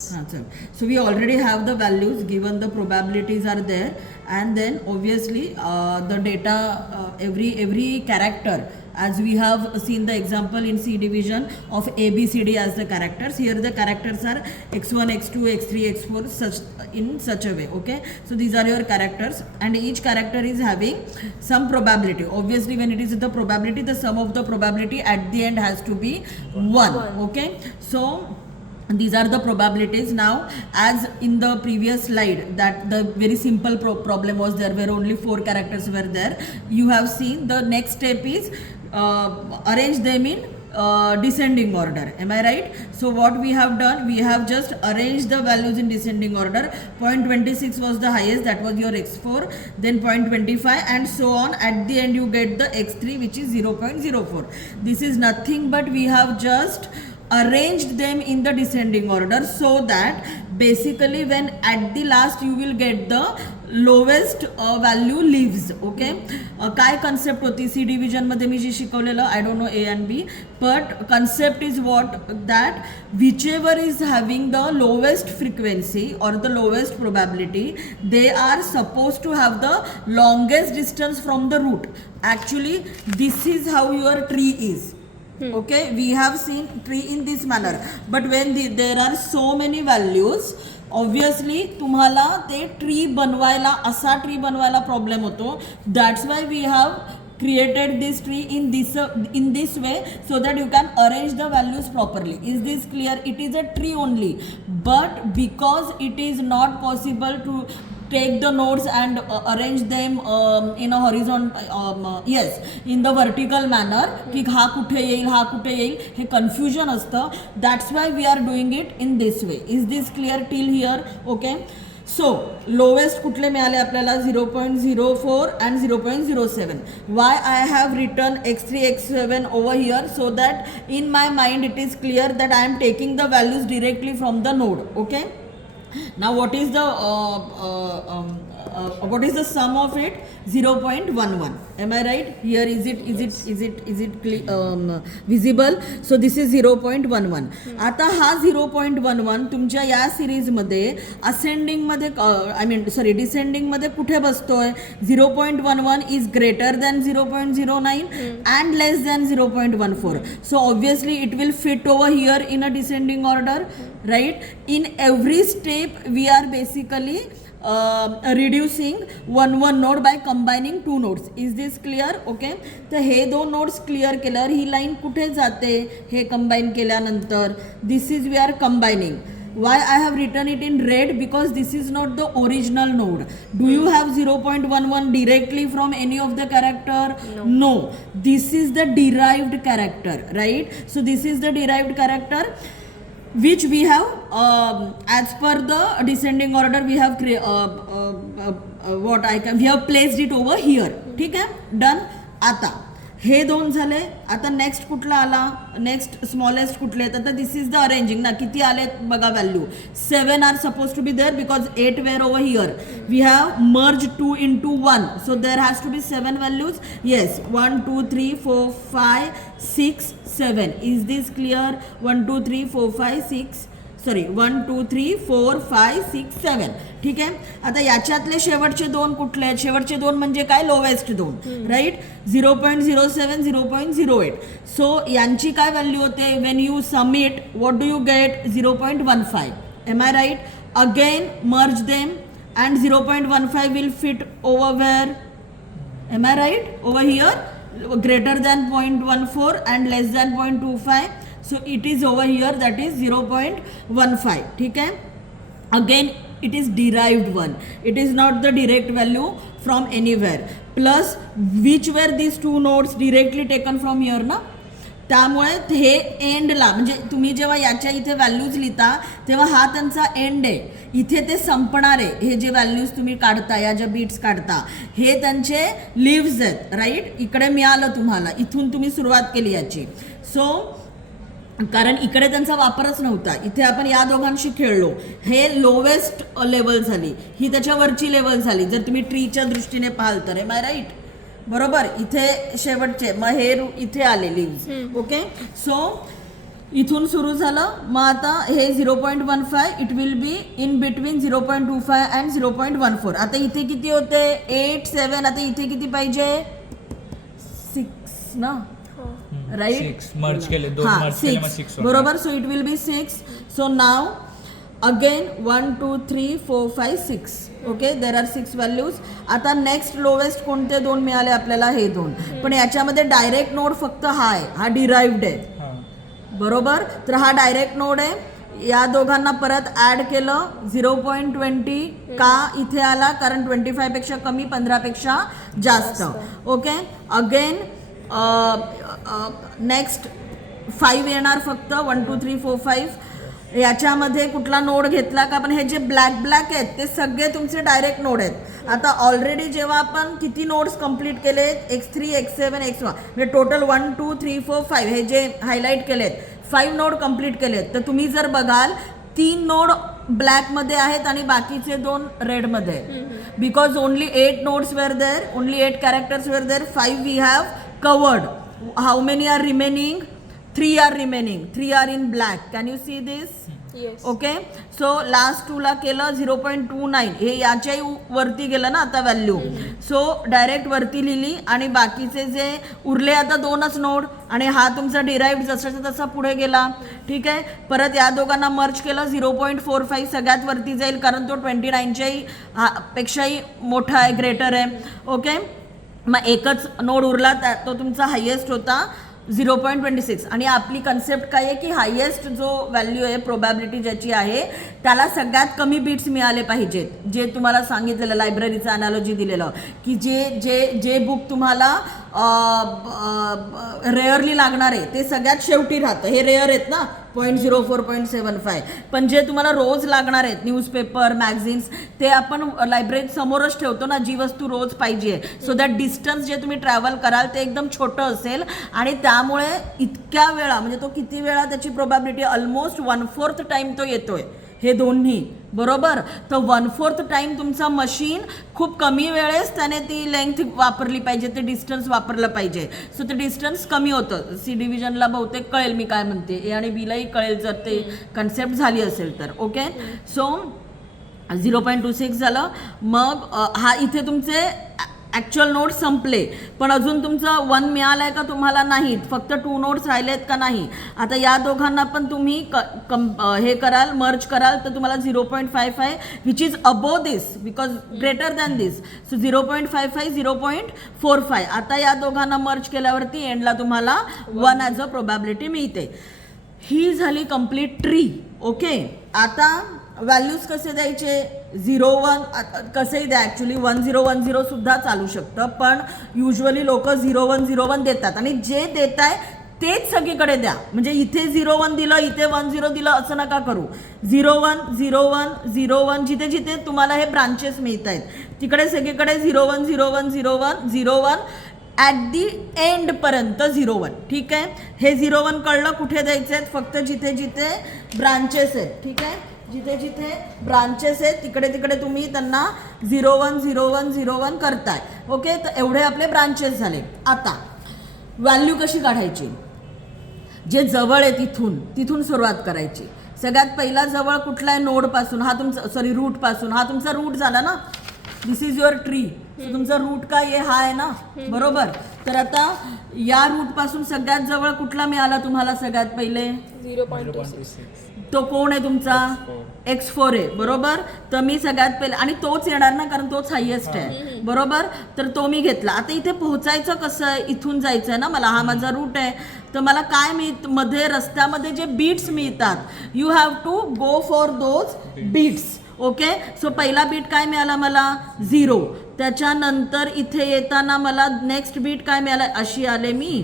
So we already have the values given, the probabilities are there, and then obviously the data, every character, as we have seen the example in C division of ABCD as the characters. Here the characters are x1, x2, x3, x4 such a way. Okay, so these are your characters, and each character is having some probability. Obviously, when it is the probability, the sum of the probability at the end has to be 1. Okay, so these are the probabilities. Now, as in the previous slide, that the very simple problem was there were only 4 characters were there. You have seen the next step is arrange them in descending order. Am I right? So what we have done, we have just arranged the values in descending order. 0.26 was the highest, that was your x4, then 0.25 and so on. At the end you get the x3, which is 0.04. This is nothing but we have just arranged them in the descending order, so that basically when at the last you will get the lowest value leaves. Okay, काय concept होती सी division मध्ये मी जी शिकवलेलं, I don't know A and B, but concept is what, that whichever is having the lowest frequency or the lowest probability, they are supposed to have the longest distance from the root. Actually this is how your tree is. Okay, we have seen tree in this manner, but when there are so many values, obviously तुम्हाला ते tree बनवायला, असा tree बनवायला problem होतो. That's why we have created this tree in this way, so that you can arrange the values properly. Is this clear? It is a tree only, but because it is not possible to take the nodes and arrange them in a horizontal, in the vertical manner, की हा कुठे येईल हे confusion असतं. That's why we are doing it in this way. Is this clear till here? Okay, so lowest कुठले मिळाले आपल्याला 0.04 and 0.07. Why I have written x3 x7 over here, so that in my mind it is clear that I am taking the values directly from the node. Okay, now what is the sum of it? 0.11. Am I right? Here is it visible? So this is 0.11. आता हा 0.11 तुमच्या या series मध्ये ascending मध्ये, descending मध्ये कुठे बसतोय? 0.11 is greater than 0.09 and less than 0.14. So obviously it will fit over here in a descending order, right? In every step we are basically reducing one node by combining 2 nodes. Is this clear? Okay, तर हे 2 nodes clear केल्यावर ही line कुठे जाते? हे combine केल्यानंतर this is we are combining. Why I have written it in red? Because this is not the original node. Do you have 0.11 directly from any of the character? No. This is the derived character, right? So this is the derived character which we have as per the descending order we have we have placed it over here. ठीक आहे, done. आता हे 2 झाले. आता next कुठला आला? Next smallest कुठले आहेत? आता दिस इज द अरेंजिंग ना, किती आले बघा value. 7 are supposed to be there because 8 were over here. We have merge 2 into 1, so there has to be 7 values. Yes, 1 2 3 4 5 6 7. Is this clear? 1 2 3 4 5 6 1 2 3 4 5 6 7. ठीक आहे. आता याच्यातले शेवटचे 2 कुठले आहेत? शेवटचे 2 म्हणजे काय? Lowest 2, right? 0.07 0.08. सो यांची काय व्हॅल्यू होते? When you submit, what do you get? 0.15. Am I right? Again merge them and 0.15 will fit over where? Am I right? Over here, greater than 0.14 and less than 0.25. So it is over here, that is 0.15. ठीक है? Again it is derived one. It is not the direct value from anywhere. Plus which were these 2 nodes directly taken from here ना? त्यामुळे हे एंडला, म्हणजे तुम्ही जेव्हा याच्या इथे व्हॅल्यूज लिहिता तेव्हा हा त्यांचा एंड आहे. इथे ते संपणार आहे. हे जे व्हॅल्यूज तुम्ही काढता, या ज्या बीट्स काढता, हे त्यांचे लिव्स आहेत, राईट? इकडे मिळालं तुम्हाला, इथून तुम्ही सुरुवात केली याची. सो कारण इकडे त्यांचा वापरच नव्हता, इथे आपण या दोघांशी खेळलो. हे लोवेस्ट लेवल झाली, ही त्याच्यावरची लेवल झाली जर तुम्ही ट्रीच्या दृष्टीने पाहाल तर. Am I right? बरोबर. इथे शेवटचे, मग हे इथे आले लिव्स. ओके, सो इथून सुरू झालं. मग आता हे 0.15 it will be in between 0.25 and 0.14. आता इथे किती होते 8 7. आता इथे किती पाहिजे 6 ना, राईट? 6 मर्ज केले, 2 हां मर्ज केले मग 6 6 बरोबर. So it will be 6. So now again 1 2 3 4 5 6. Okay, there are 6 values. आता नेक्स्ट लोवेस्ट कोणते दोन मिळाले आपल्याला, हे दोन. पण याच्यामध्ये डायरेक्ट नोड फक्त हा आहे, हा डिराइव्ड आहे बरोबर. तर हा डायरेक्ट नोड आहे. या दोघांना परत ॲड केलं 0.20 का इथे आला, कारण 25 पेक्षा कमी 15 पेक्षा जास्त. ओके, अगेन नेक्स्ट 5 येणार फक्त 1 2 3 4 5. याच्यामध्ये कुठला नोड घेतला का, पण हे जे ब्लॅक ब्लॅक आहेत ते सगळे तुमचे डायरेक्ट नोड आहेत. आता ऑलरेडी जेव्हा आपण किती नोड्स कंप्लीट केलेत x3 x7 x1 म्हणजे टोटल 1 2 3 4 5 हे जे हायलाईट केलेत 5 नोड कंप्लीट केलेत. तर तुम्ही जर बघाल 3 नोड ब्लॅकमध्ये आहेत आणि बाकीचे 2 रेडमध्ये. Because only 8 nodes were there, only 8 characters were there, 5 we have covered. How many are remaining? 3 are remaining. 3 are in black. Can you see this? Yes. Okay. So last 2 ला केलं 0.29. हे याच्याही वरती गेलं ना आता व्हॅल्यू. सो डायरेक्ट वरती लिहिली आणि बाकीचे जे उरले आता 2च नोड आणि हा तुमचा डिराइव्ड जसाचा तसा पुढे गेला. ठीक आहे. परत या दोघांना मर्ज केलं 0.45 सगळ्यात वरती जाईल, कारण तो 29च्याही पेक्षाही मोठा आहे, ग्रेटर आहे. ओके, मग एकच नोड उरला, तो तुमचा हायेस्ट होता 0.26. आणि आपली कन्सेप्ट काय आहे की हायेस्ट जो व्हॅल्यू आहे प्रोबॅबिलिटी ज्याची आहे त्याला सगळ्यात कमी बीट्स मिळाले पाहिजेत. जे तुम्हाला सांगितलेलं लायब्ररीचं अनालॉजी दिलेलं की जे जे जे बुक तुम्हाला रेअरली लागणार आहे ते सगळ्यात शेवटी राहतं. हे रेअर आहेत ना 0.04 0.75. पण जे तुम्हाला रोज लागणार आहेत न्यूजपेपर मॅगझिन्स ते आपण लायब्ररीत समोरच ठेवतो ना, जी वस्तू रोज पाहिजे. सो दॅट डिस्टन्स जे तुम्ही ट्रॅव्हल कराल ते एकदम छोटं असेल आणि त्यामुळे इतक्या वेळा म्हणजे तो किती वेळा त्याची प्रोबॅबिलिटी ऑलमोस्ट 1/4 टाईम तो येतोय हे दोन्ही बरोबर. तर 1/4 टाईम तुमचा मशीन खूप कमी वेळेस त्याने ती लेंथ वापरली पाहिजे, ते डिस्टन्स वापरलं पाहिजे. सो ते डिस्टन्स कमी होतं. सी डिव्हिजनला बहुतेक कळेल मी काय म्हणते, ए आणि बीलाही कळेल जर ते कन्सेप्ट झाली असेल तर. ओके, सो 0.26 झालं. मग हा इथे तुमचे ॲक्च्युअल नोट्स संपले, पण अजून तुमचं 1 मिळालं आहे का तुम्हाला? नाहीत, फक्त 2 नोट्स राहिलेत का? नाही. आता या दोघांना पण तुम्ही हे कराल, मर्ज कराल, तर तुम्हाला 0.55 which is above this because greater than this. So 0.55 0.45. आता या दोघांना मर्ज केल्यावरती एंडला तुम्हाला 1 ॲज अ प्रोबॅबिलिटी मिळते. ही झाली कंप्लीट ट्री. ओके, आता व्हॅल्यूज कसे द्यायचे? 0 1 कसेही द्या, ॲक्च्युली 1 0 1 0 सुद्धा चालू शकतं, पण युजली लोक 0 1 0 1 देतात आणि जे देत आहे तेच सगळीकडे द्या. म्हणजे इथे 0 1 दिलं, इथे 1 0 दिलं असं नका करू. 0 1 0 1 0 1 जिथे जिथे तुम्हाला हे ब्रांचेस मिळत आहेत तिकडे सगळीकडे 0 1 0 1 0 1 0 1 ॲट दी एंडपर्यंत 0 1. ठीक आहे, हे 0 1 कळलं कुठे द्यायचे आहेत? फक्त जिथे जिथे ब्रांचेस आहेत. ठीक आहे, जिथे जिथे ब्रांचेस आहेत तिकडे तिकडे तुम्ही त्यांना 0 1 0 1 0 1 करताय. ओके, तर एवढे आपले ब्रांचेस झाले. आता व्हॅल्यू कशी काढायची? जे जवळ आहे तिथून सुरुवात करायची. सगळ्यात पहिला जवळ कुठला आहे? नोडपासून. हा तुमचा रूटपासून. हा तुमचा रूट झाला ना, दिस इज युअर ट्री. तुमचा रूट काय आहे? हा आहे ना, बरोबर. तर आता या रूटपासून सगळ्यात जवळ कुठला मिळाला तुम्हाला? सगळ्यात पहिले 0.26. तो कोण आहे तुमचा? x4 आहे, बरोबर. तर मी सगळ्यात पहिले, आणि तोच येणार ना कारण तोच हायेस्ट आहे, बरोबर. तर तो मी घेतला. आता इथे पोहोचायचं कसं आहे? इथून जायचं आहे ना मला, हा माझा रूट आहे. तर मला काय मध्ये रस्त्यामध्ये जे बीट्स मिळतात, you have to go for those beats. Okay, so पहिला बीट काय मिळाला मला? 0. त्याच्यानंतर इथे येताना मला नेक्स्ट बीट काय मिळाला? अशी आले मी,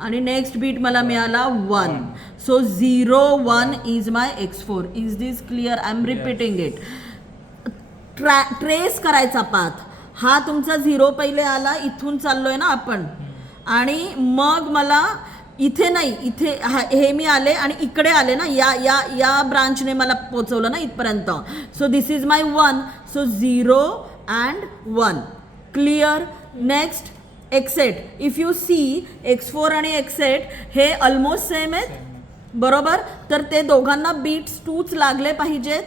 आणि नेक्स्ट बीट मला मिळाला 1. So 0 1 is my x4. Is this clear? I am repeating it. Trace करायचा पाथ. हा तुमचा 0 पहिले आला, इथून चाललोय ना आपण, आणि मग मला इथे नाही, इथे हे मी आले आणि इकडे आले ना, या या या ब्रांचने मला पोचवलं ना इथपर्यंत. So this is my 1. So 0 and 1. Clear? Next x8. If you see x4 आणि x8 हे ऑलमोस्ट सेम आहेत, बरोबर. तर ते दोघांना बीट्स 2च लागले पाहिजेत,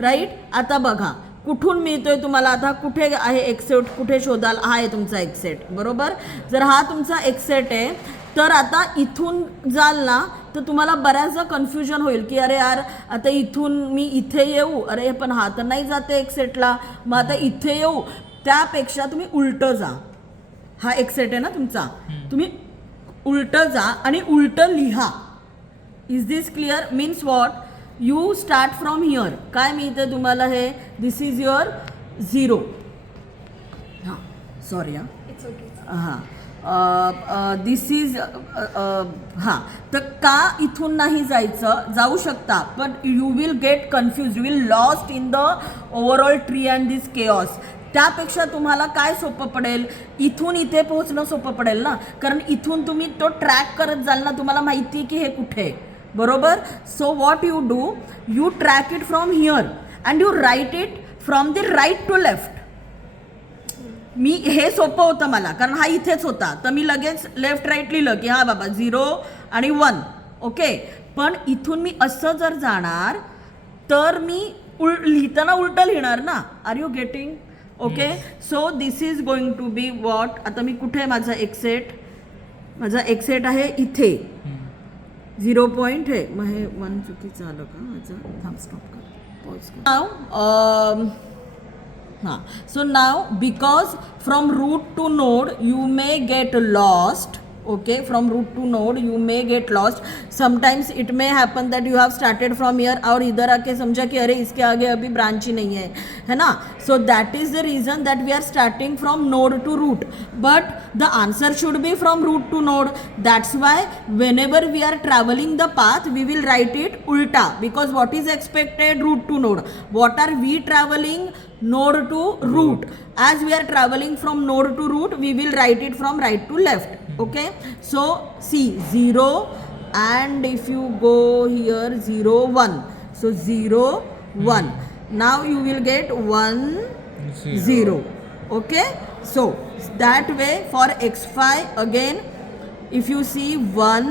राईट. आता बघा कुठून मिळतोय तुम्हाला, आता कुठे आहे एक्सेट, कुठे शोधाल, हा आहे तुमचा एक्सेट, बरोबर. जर हा तुमचा एक्सेट आहे तर आता इथून जाल ना तर तुम्हाला बऱ्याचदा कन्फ्युजन होईल की अरे यार आता इथून मी इथे येऊ, अरे पण हा तर नाही जाते एक्सेटला, मग आता इथे येऊ. त्यापेक्षा तुम्ही उलटं जा. हा एक्सेट आहे ना तुमचा, तुम्ही उलटं जा आणि उलटं लिहा. Is this clear? Means what, you start from here. काय मिळते तुम्हाला हे, दिस इज युअर 0. हां सॉरी हां दिस इज हां. तर का इथून नाही जायचं, जाऊ शकता पण you will get confuse, you will lost in the overall tree and this chaos. त्यापेक्षा तुम्हाला काय सोपं पडेल, इथून इथे पोहोचणं सोपं पडेल ना, कारण इथून तुम्ही तो ट्रॅक करत जाल ना, तुम्हाला माहिती आहे की हे कुठे आहे, बरोबर. So what you do, you track it from here and you write it from the right to left. मी हे सोपं होतं मला, कारण हा इथेच होता, तर मी लगेच लेफ्ट राईट लिहिलं की हा बाबा 0 आणि 1, ओके. पण इथून मी असं जर जाणार तर मी लिहिताना उलटं लिहिणार ना. Are you getting? Okay. So this is going to be what, आता मी कुठे, माझा एक्सेट आहे इथे 0 पॉईंट आहे, मग हे 1 चुकीचं आलं का माझं, थांब स्टॉप कर, पॉज कर. नाव हां. So now because from root to node you may get lost. Okay, from root to node you may get lost. Sometimes it may happen that you have started from year और इधर आके समझा कि अरे इसके आगे अभी ब्रांच ही नहीं है ना. So that is the reason that we are starting from node to root, but the answer should be from root to node. That's why whenever we are traveling the path we will write it ulta, because what is expected, root to node. What are we traveling? Node to root. As we are traveling from node to root we will write it from right to left. Okay, so see 0 and if you go here 0 1, so 0 1. Now you will get 1 0. Okay, so that way for x5 again, if you see 1,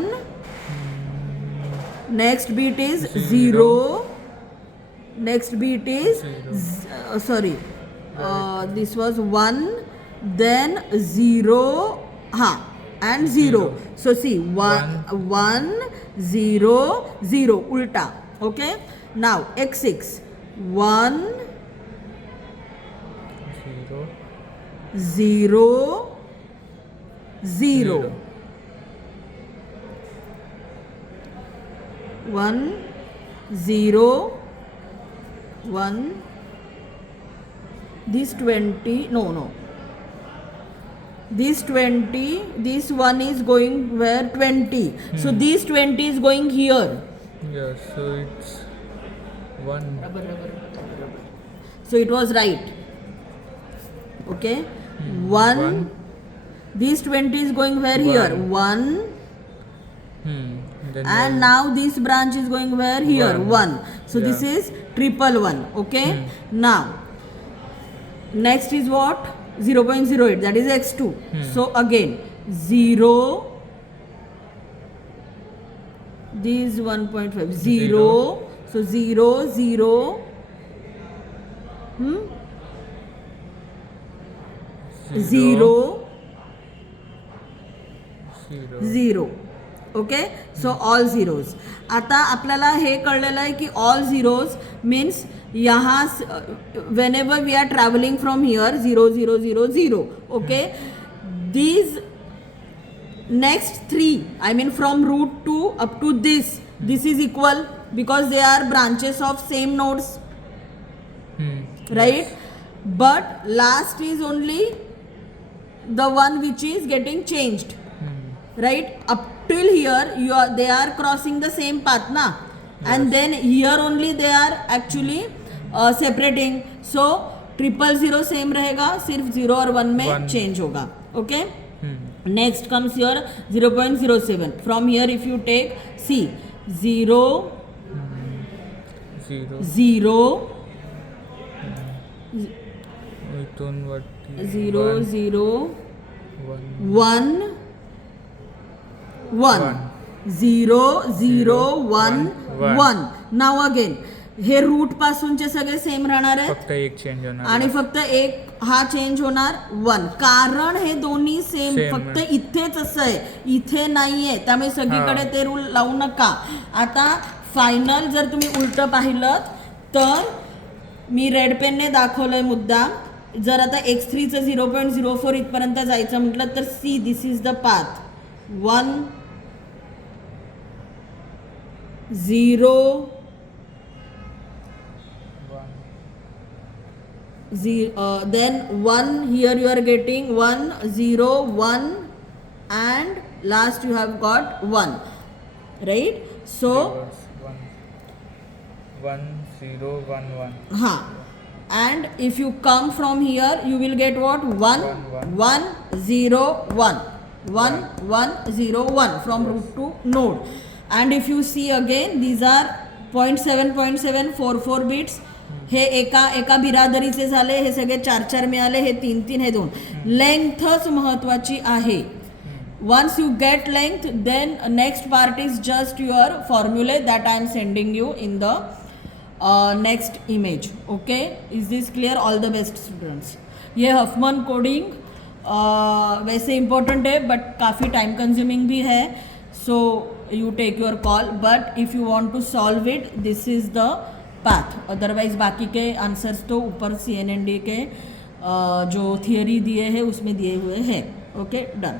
next beat is 0, next beat is sorry, this was 1, then 0, ha, and 0. So see 1 0 0 ulta. Okay, now x6 1 0 0 1 0 1. This 20, no, this 20, this one is going where, 20. So this 20 is going here. Yeah, so it's 1. So it was right. Okay, 1. This 20 is going where, here 1. And now this branch is going where, here 1. So yeah, this is 111. Okay. Now next is what, 0.08, that is x2. So again 0, this 1.5 0. So 0 0 0 0. Okay, so all zeros. आता आपल्याला हे कळलेलं आहे की all zeros means यहाँ whenever we are traveling from here 0 0 0 0. Okay, these next 3, I mean from root 2 up to this is equal because they are branches of same nodes, right? Yes. But last is only the one which is getting changed, right? Up till here they are crossing the same path na. Yes. And then here only they are actually separating. So 000 same रहेगा, सिर्फ 0 और 1 में change होगा. Okay, next comes your 0.07. From here if you take, see 0 0 0 0 1 1. 0 0 1 1. 1. Now again हे route पासूनचे सगळे same राहणार आहेत फक्त एक चेंज होणार आणि फक्त एक हा चेंज होणार 1, कारण हे दोन्ही सेम, Same फक्त आहे. इथेच असं आहे, इथे नाहीये, त्यामुळे सगळीकडे ते रूल लावू नका. आता फायनल जर तुम्ही उलट पाहिलं तर मी रेड पेनने दाखवलंय मुद्दाम. जर आता x3चं 0.04 इथपर्यंत जायचं म्हटलं तर see this is the path 1 0 then 1 here you are getting 1 0 1 and last you have got 1, right? So 1 0 1 1. ha, and if you come from here you will get what? 1 1 0 1 1 1 0 1 from root to node. And if you see again these are 0.7 44 bits. हे एका बिरादरीचे झाले, हे सगळे 4 मिळाले, हे 3 हे 2. लेंथच महत्वाची आहे. once you get length then next part is just your formula that I am sending you in the next image. Okay, is this clear? All the best students. ये हफमन कोडिंग वैसे इम्पोर्टेंट है but काफ़ी time consuming भी है, so you take your call, but if you want to solve it this is the path. Otherwise बाकी के answers तो ऊपर CNND के जो थियरी दिए हैं उसमें दिए हुए हैं. Okay, done.